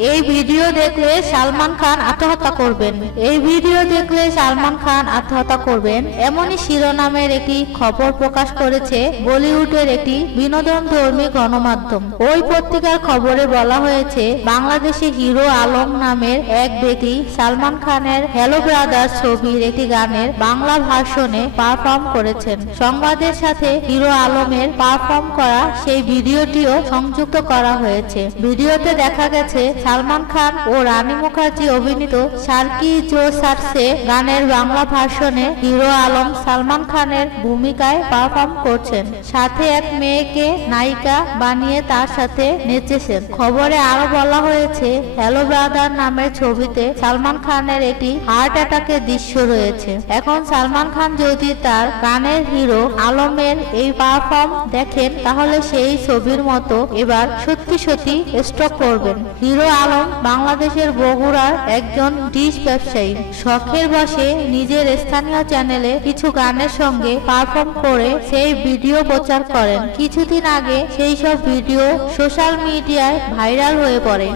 এই ভিডিও দেখলে সালমান খান আত্মহত্যা করবেন। এই ভিডিও দেখলে সালমান খান আত্মহত্যা করবেন এমনই শিরোনামের একটি খবর প্রকাশ করেছে বলিউডের একটি বিনোদনধর্মী গণমাধ্যম। ওই পত্রিকার খবরে বলা হয়েছে, বাংলাদেশে হিরো আলম নামের এক ব্যক্তি সালমান খানের হ্যালো ব্রাদার ছবির একটি গানের বাংলা ভার্সনে পারফর্ম করেছেন। সংবাদের সাথে হিরো আলমের পারফর্ম করা সেই ভিডিওটিও সংযুক্ত করা হয়েছে। ভিডিওতে দেখা গেছে সালমান খান ও রানী মুখার্জি অভিনীত সার্কি জো সারসে গানের বাংলা ভার্সনে হিরো আলম সালমান খানের ভূমিকায় পারফর্ম করছেন, সাথে এক মেয়েকে নায়িকা বানিয়ে তার সাথে নেচেছেন। খবরে আরো বলা হয়েছে, হ্যালো ব্রাদার নামের ছবিতে সালমান খানের একটি হার্ট অ্যাটাকের দৃশ্য রয়েছে। এখন সালমান খান যদি তার গানের হিরো আলমের এই পারফর্ম দেখেন, তাহলে সেই ছবির মতো এবার সত্যি সত্যি স্ট্রোক করবেন। হিরো আলম বাংলাদেশের বগুড়ার একজন ডিশ ব্যবসায়ী। শখের বশে নিজের স্থানীয় চ্যানেলে কিছু গানের সঙ্গে পারফর্ম করে সেই ভিডিও প্রচার করেন। কিছুদিন আগে সেই সব ভিডিও সোশ্যাল মিডিয়ায় ভাইরাল হয়ে পড়ে।